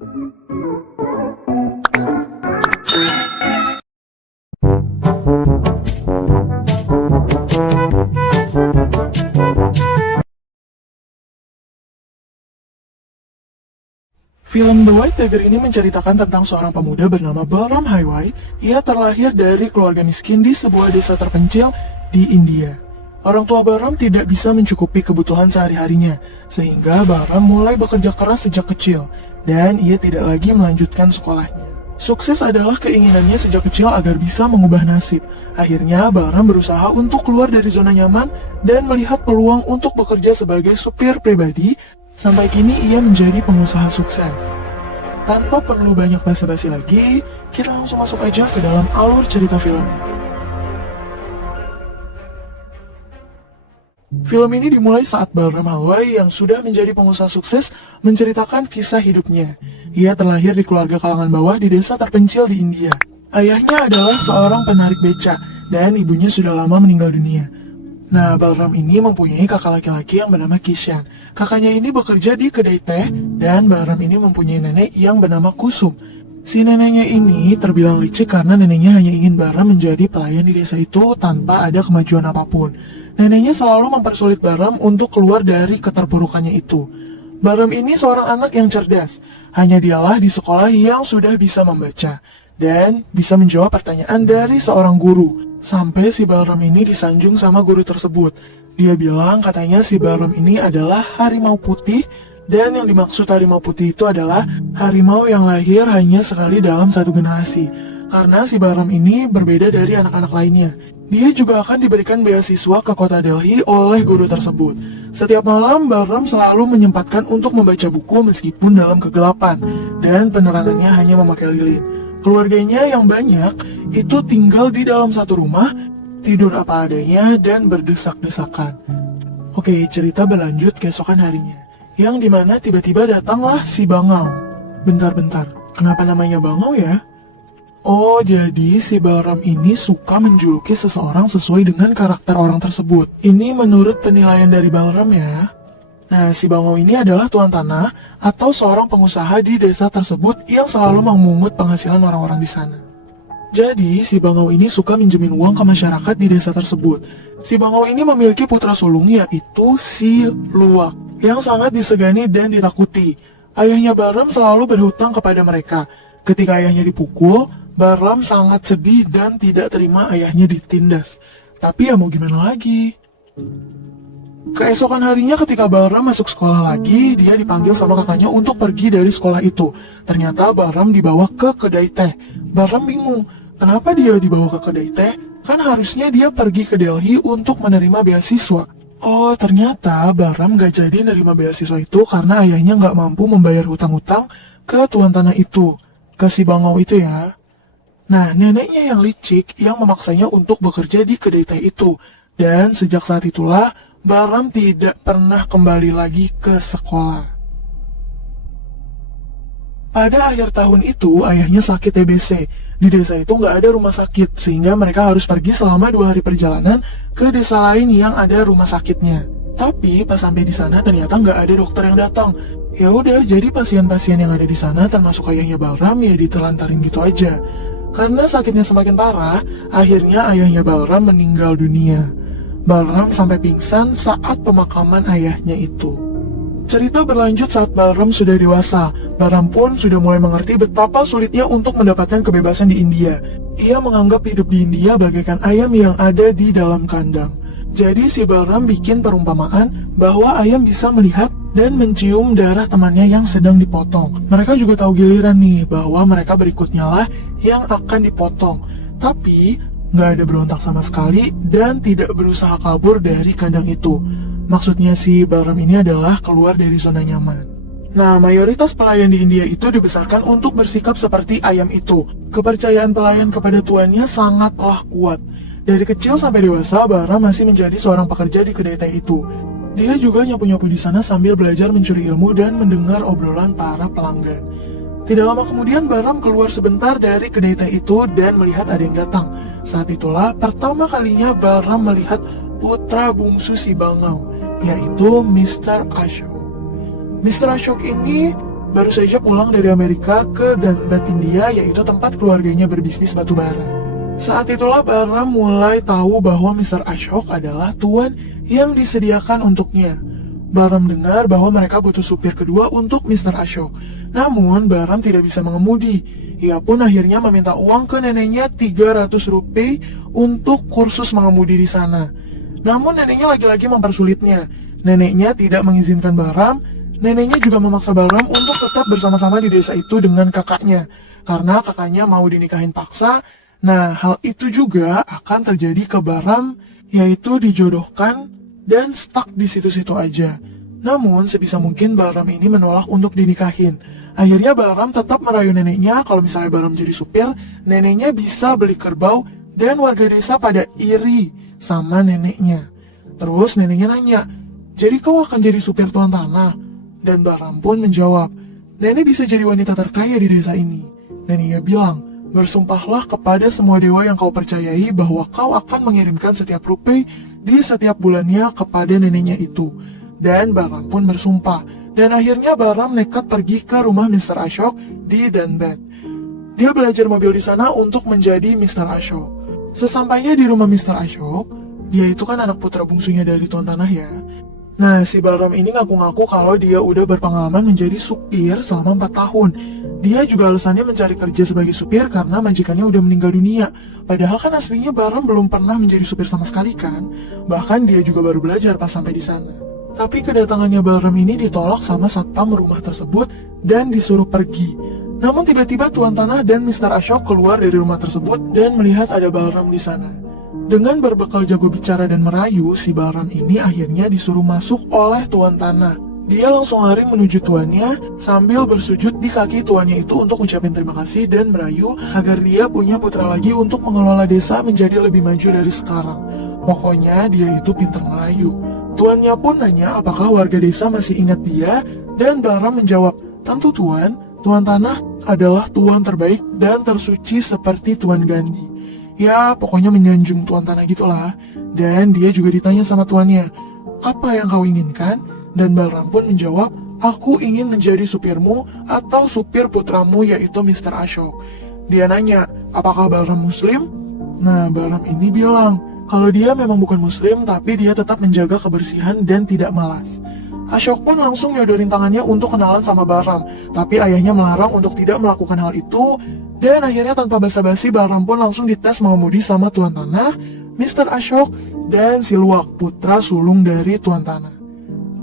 Film The White Tiger ini menceritakan tentang seorang pemuda bernama Balram Highway. Ia terlahir dari keluarga miskin di sebuah desa terpencil di India. Orang tua Balram tidak bisa mencukupi kebutuhan sehari-harinya, sehingga Balram mulai bekerja keras sejak kecil, dan ia tidak lagi melanjutkan sekolahnya. Sukses adalah keinginannya sejak kecil agar bisa mengubah nasib. Akhirnya, Balram berusaha untuk keluar dari zona nyaman dan melihat peluang untuk bekerja sebagai supir pribadi. Sampai kini ia menjadi pengusaha sukses. Tanpa perlu banyak basa-basi lagi, kita langsung masuk aja ke dalam alur cerita filmnya. Film ini dimulai saat Balram Highway yang sudah menjadi pengusaha sukses menceritakan kisah hidupnya. Ia terlahir di keluarga kalangan bawah di desa terpencil di India. Ayahnya adalah seorang penarik beca dan ibunya sudah lama meninggal dunia. Nah, Balram ini mempunyai kakak laki-laki yang bernama Kishan. Kakaknya ini bekerja di kedai teh, dan Balram ini mempunyai nenek yang bernama Kusum. Si neneknya ini terbilang licik karena neneknya hanya ingin Balram menjadi pelayan di desa itu tanpa ada kemajuan apapun. Neneknya selalu mempersulit Balram untuk keluar dari keterpurukannya itu. Balram ini seorang anak yang cerdas. Hanya dialah di sekolah yang sudah bisa membaca dan bisa menjawab pertanyaan dari seorang guru. Sampai si Balram ini disanjung sama guru tersebut. Dia bilang katanya si Balram ini adalah harimau putih, dan yang dimaksud harimau putih itu adalah harimau yang lahir hanya sekali dalam satu generasi. Karena si Balram ini berbeda dari anak-anak lainnya. Dia juga akan diberikan beasiswa ke kota Delhi oleh guru tersebut. Setiap malam Balram selalu menyempatkan untuk membaca buku meskipun dalam kegelapan, dan penerangannya hanya memakai lilin. Keluarganya yang banyak itu tinggal di dalam satu rumah, tidur apa adanya, dan berdesak-desakan. Oke, cerita berlanjut keesokan harinya, yang dimana tiba-tiba datanglah si Bangau. Bentar-bentar, kenapa namanya Bangau ya? Oh, jadi si Balram ini suka menjuluki seseorang sesuai dengan karakter orang tersebut. Ini menurut penilaian dari Balram ya. Nah, si Bangau ini adalah tuan tanah atau seorang pengusaha di desa tersebut yang selalu memungut penghasilan orang-orang di sana. Jadi, si Bangau ini suka minjemin uang ke masyarakat di desa tersebut. Si Bangau ini memiliki putra sulung yaitu si Luwak, yang sangat disegani dan ditakuti. Ayahnya Balram selalu berhutang kepada mereka. Ketika ayahnya dipukul, Balram sangat sedih dan tidak terima ayahnya ditindas. Tapi ya mau gimana lagi? Keesokan harinya ketika Balram masuk sekolah lagi, dia dipanggil sama kakaknya untuk pergi dari sekolah itu. Ternyata Balram dibawa ke kedai teh. Balram bingung, kenapa dia dibawa ke kedai teh? Kan harusnya dia pergi ke Delhi untuk menerima beasiswa. Oh, ternyata Balram gak jadi nerima beasiswa itu karena ayahnya gak mampu membayar hutang-hutang ke tuan tanah itu, ke si Bangau itu ya. Nah, neneknya yang licik yang memaksanya untuk bekerja di kedai teh itu. Dan sejak saat itulah, Balram tidak pernah kembali lagi ke sekolah. Pada akhir tahun itu, ayahnya sakit TBC. Di desa itu nggak ada rumah sakit, sehingga mereka harus pergi selama 2 hari perjalanan ke desa lain yang ada rumah sakitnya. Tapi pas sampai di sana ternyata nggak ada dokter yang datang. Ya udah, jadi pasien-pasien yang ada di sana termasuk ayahnya Balram ya ditelantarin gitu aja. Karena sakitnya semakin parah, akhirnya ayahnya Balram meninggal dunia. Balram sampai pingsan saat pemakaman ayahnya itu. Cerita berlanjut saat Balram sudah dewasa. Balram pun sudah mulai mengerti betapa sulitnya untuk mendapatkan kebebasan di India. Ia menganggap hidup di India bagaikan ayam yang ada di dalam kandang. Jadi si Balram bikin perumpamaan bahwa ayam bisa melihat dan mencium darah temannya yang sedang dipotong. Mereka juga tahu giliran nih bahwa mereka berikutnya lah yang akan dipotong. Tapi nggak ada berontak sama sekali dan tidak berusaha kabur dari kandang itu. Maksudnya si Balram ini adalah keluar dari zona nyaman. Nah, mayoritas pelayan di India itu dibesarkan untuk bersikap seperti ayam itu. Kepercayaan pelayan kepada tuannya sangatlah kuat. Dari kecil sampai dewasa, Balram masih menjadi seorang pekerja di kedai teh itu. Dia juga nyapu-nyapu di sana sambil belajar mencuri ilmu dan mendengar obrolan para pelanggan. Tidak lama kemudian Balram keluar sebentar dari kedai teh itu dan melihat ada yang datang. Saat itulah pertama kalinya Balram melihat putra bungsu si Bangau, yaitu Mr. Ashok. Mr. Ashok ini baru saja pulang dari Amerika ke Dhanbad, India, yaitu tempat keluarganya berbisnis batubara. Saat itulah Bahram mulai tahu bahwa Mr. Ashok adalah tuan yang disediakan untuknya. Bahram dengar bahwa mereka butuh supir kedua untuk Mr. Ashok. Namun Bahram tidak bisa mengemudi. Ia pun akhirnya meminta uang ke neneknya 300 rupiah untuk kursus mengemudi di sana. Namun neneknya lagi-lagi mempersulitnya. Neneknya tidak mengizinkan Bahram. Neneknya juga memaksa Bahram untuk tetap bersama-sama di desa itu dengan kakaknya. Karena kakaknya mau dinikahin paksa. Nah, hal itu juga akan terjadi ke Bahram, yaitu dijodohkan dan stuck di situ-situ aja. Namun, sebisa mungkin Bahram ini menolak untuk dinikahin. Akhirnya Bahram tetap merayu neneknya kalau misalnya Bahram jadi supir, neneknya bisa beli kerbau dan warga desa pada iri sama neneknya. Terus neneknya nanya, "Jadi kau akan jadi supir tuan tanah?" Dan Bahram pun menjawab, "Nenek bisa jadi wanita terkaya di desa ini." Neneknya bilang, "Bersumpahlah kepada semua dewa yang kau percayai bahwa kau akan mengirimkan setiap rupiah di setiap bulannya kepada neneknya itu." Dan Bahram pun bersumpah. Dan akhirnya Bahram nekat pergi ke rumah Mr. Ashok di Dhanbad. Dia belajar mobil di sana untuk menjadi Mr. Ashok. Sesampainya di rumah Mr. Ashok, dia itu kan anak putra bungsunya dari Tuan Tanah ya. Nah, si Bahram ini ngaku-ngaku kalau dia udah berpengalaman menjadi supir selama 4 tahun. Dia juga alasannya mencari kerja sebagai supir karena majikannya udah meninggal dunia. Padahal kan aslinya Bahram belum pernah menjadi supir sama sekali kan. Bahkan dia juga baru belajar pas sampai di sana. Tapi kedatangannya Bahram ini ditolak sama satpam rumah tersebut dan disuruh pergi. Namun tiba-tiba Tuan Tanah dan Mr. Ashok keluar dari rumah tersebut dan melihat ada Bahram di sana. Dengan berbekal jago bicara dan merayu, si Bahram ini akhirnya disuruh masuk oleh Tuan Tanah. Dia langsung lari menuju tuannya sambil bersujud di kaki tuannya itu untuk ucapin terima kasih dan merayu agar dia punya putra lagi untuk mengelola desa menjadi lebih maju dari sekarang. Pokoknya dia itu pintar merayu. Tuannya pun nanya apakah warga desa masih ingat dia dan Bahram menjawab, "Tentu tuan, Tuan Tanah adalah tuan terbaik dan tersuci seperti Tuan Gandhi." Ya, pokoknya menyanjung Tuan Tanah gitulah. Dan dia juga ditanya sama tuannya, "Apa yang kau inginkan?" Dan Bahram pun menjawab, "Aku ingin menjadi supirmu atau supir putramu yaitu Mr. Ashok." Dia nanya, apakah Bahram muslim? Nah, Bahram ini bilang, kalau dia memang bukan muslim tapi dia tetap menjaga kebersihan dan tidak malas. Ashok pun langsung nyodorin tangannya untuk kenalan sama Bahram, tapi ayahnya melarang untuk tidak melakukan hal itu. Dan akhirnya tanpa basa-basi Bahram pun langsung dites mengemudi sama Tuan Tanah, Mr. Ashok, dan Siluak, putra sulung dari Tuan Tanah.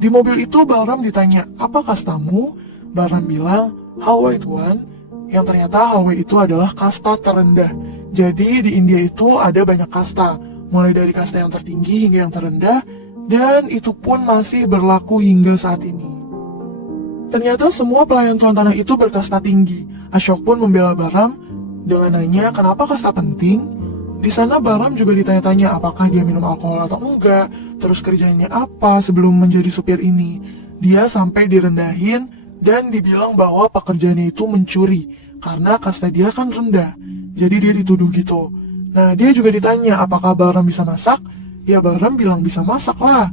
Di mobil itu Bahram ditanya, "Apa kastamu?" Bahram bilang, "Halwai Tuan." Yang ternyata Halwai itu adalah kasta terendah. Jadi di India itu ada banyak kasta, mulai dari kasta yang tertinggi hingga yang terendah, dan itu pun masih berlaku hingga saat ini. Ternyata semua pelayan Tuan Tanah itu berkasta tinggi. Ashok pun membela Bahram dengan nanya kenapa kasta penting. Di sana Bahram juga ditanya-tanya apakah dia minum alkohol atau enggak, terus kerjanya apa sebelum menjadi supir ini. Dia sampai direndahin dan dibilang bahwa pekerjaannya itu mencuri karena kasta dia kan rendah. Jadi dia dituduh gitu. Nah, dia juga ditanya apakah Bahram bisa masak. Ya, Bahram bilang bisa masak lah.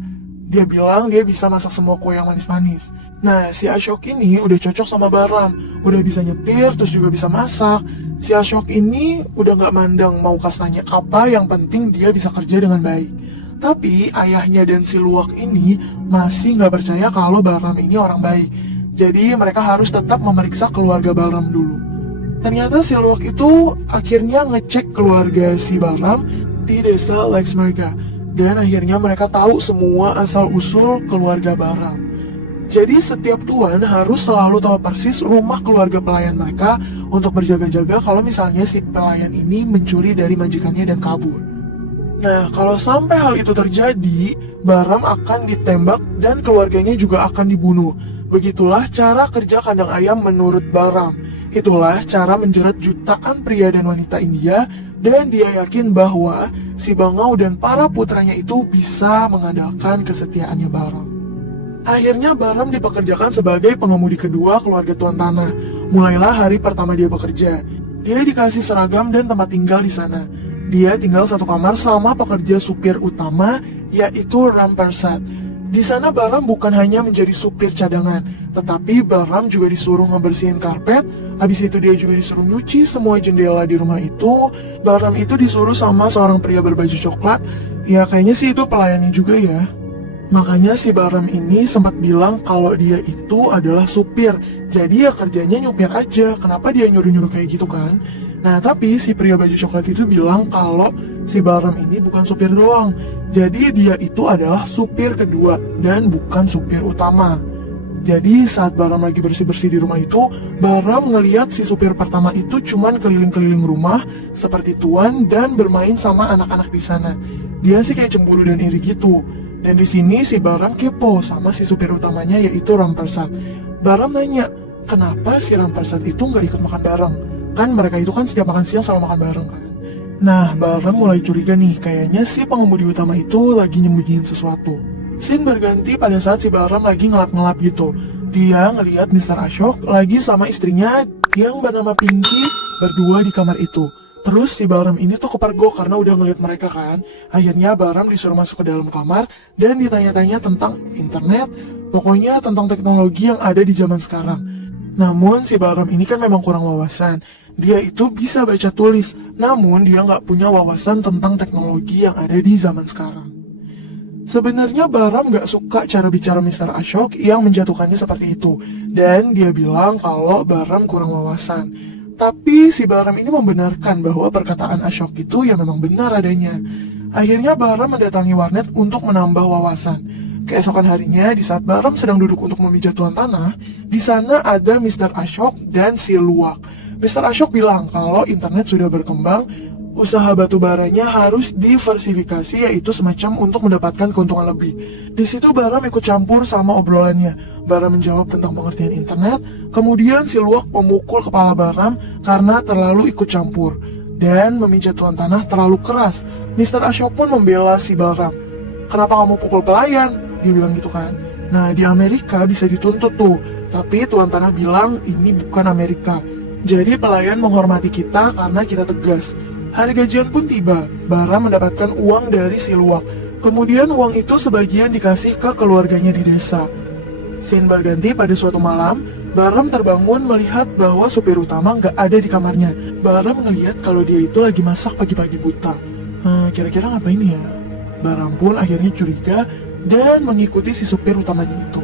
Dia bilang dia bisa masak semua kue yang manis-manis. Nah, si Ashok ini udah cocok sama Bahram. Udah bisa nyetir, terus juga bisa masak. Si Ashok ini udah gak mandang mau kastanya apa, yang penting dia bisa kerja dengan baik. Tapi ayahnya dan si Luwak ini masih gak percaya kalau Bahram ini orang baik. Jadi mereka harus tetap memeriksa keluarga Bahram dulu. Ternyata si Luwak itu akhirnya ngecek keluarga si Bahram di desa Laksmarga. Dan akhirnya mereka tahu semua asal-usul keluarga Bahram. Jadi setiap tuan harus selalu tahu persis rumah keluarga pelayan mereka untuk berjaga-jaga kalau misalnya si pelayan ini mencuri dari majikannya dan kabur. Nah, kalau sampai hal itu terjadi, Bahram akan ditembak dan keluarganya juga akan dibunuh. Begitulah cara kerja kandang ayam menurut Bahram. Itulah cara menjerat jutaan pria dan wanita India, dan dia yakin bahwa si Bangau dan para putranya itu bisa mengandalkan kesetiaannya Bahram. Akhirnya Bahram dipekerjakan sebagai pengemudi kedua keluarga Tuan Tanah. Mulailah hari pertama dia bekerja. Dia dikasih seragam dan tempat tinggal di sana. Dia tinggal satu kamar sama pekerja supir utama, yaitu Ram Persad. Di sana Bahram bukan hanya menjadi supir cadangan, tetapi Bahram juga disuruh ngebersihin karpet, habis itu dia juga disuruh nyuci semua jendela di rumah itu. Bahram itu disuruh sama seorang pria berbaju coklat, ya kayaknya sih itu pelayannya juga ya. Makanya si Bahram ini sempat bilang kalau dia itu adalah supir, jadi ya kerjanya nyupir aja, kenapa dia nyuruh-nyuruh kayak gitu kan? Nah tapi si pria baju coklat itu bilang kalau si Bahram ini bukan supir doang, jadi dia itu adalah supir kedua dan bukan supir utama. Jadi saat Bahram lagi bersih-bersih di rumah itu, Bahram ngeliat si supir pertama itu cuman keliling-keliling rumah seperti tuan dan bermain sama anak-anak di sana. Dia sih kayak cemburu dan iri gitu. Dan di sini si Bahram kepo sama si supir utamanya yaitu Rampersad. Bahram nanya, kenapa si Rampersad itu nggak ikut makan bareng? Kan mereka itu kan setiap makan siang selalu makan bareng kan. Nah, Bahram mulai curiga nih, kayaknya si pengemudi utama itu lagi nyembunyiin sesuatu. Scene berganti pada saat si Bahram lagi ngelap-ngelap gitu. Dia ngeliat Mr. Ashok lagi sama istrinya yang bernama Pinky berdua di kamar itu. Terus si Bahram ini tuh kepergok karena udah ngeliat mereka kan. Akhirnya Bahram disuruh masuk ke dalam kamar dan ditanya-tanya tentang internet, pokoknya tentang teknologi yang ada di zaman sekarang. Namun si Bahram ini kan memang kurang wawasan. Dia itu bisa baca tulis, namun dia nggak punya wawasan tentang teknologi yang ada di zaman sekarang. Sebenarnya Bahram nggak suka cara bicara Mr. Ashok yang menjatuhkannya seperti itu, dan dia bilang kalau Bahram kurang wawasan. Tapi si Bahram ini membenarkan bahwa perkataan Ashok itu ya memang benar adanya. Akhirnya Bahram mendatangi warnet untuk menambah wawasan. Keesokan harinya, di saat Bahram sedang duduk untuk memijat tuan tanah, di sana ada Mr. Ashok dan si Luwak. Mr. Ashok bilang kalau internet sudah berkembang, usaha batu baranya harus diversifikasi, yaitu semacam untuk mendapatkan keuntungan lebih. Di situ Bahram ikut campur sama obrolannya. Bahram menjawab tentang pengertian internet, kemudian si Luwak memukul kepala Bahram karena terlalu ikut campur dan memijat tuan tanah terlalu keras. Mr. Ashok pun membela si Bahram. Kenapa kamu pukul pelayan? Dia bilang gitu kan. Nah di Amerika bisa dituntut tuh, tapi tuan tanah bilang ini bukan Amerika. Jadi pelayan menghormati kita karena kita tegas. Hari gajian pun tiba. Bahram mendapatkan uang dari si Luwak. Kemudian uang itu sebagian dikasih ke keluarganya di desa. Scene berganti pada suatu malam. Bahram terbangun melihat bahwa supir utama nggak ada di kamarnya. Bahram ngelihat kalau dia itu lagi masak pagi-pagi buta. Kira-kira ngapain ya? Bahram pun akhirnya curiga dan mengikuti si supir utamanya itu.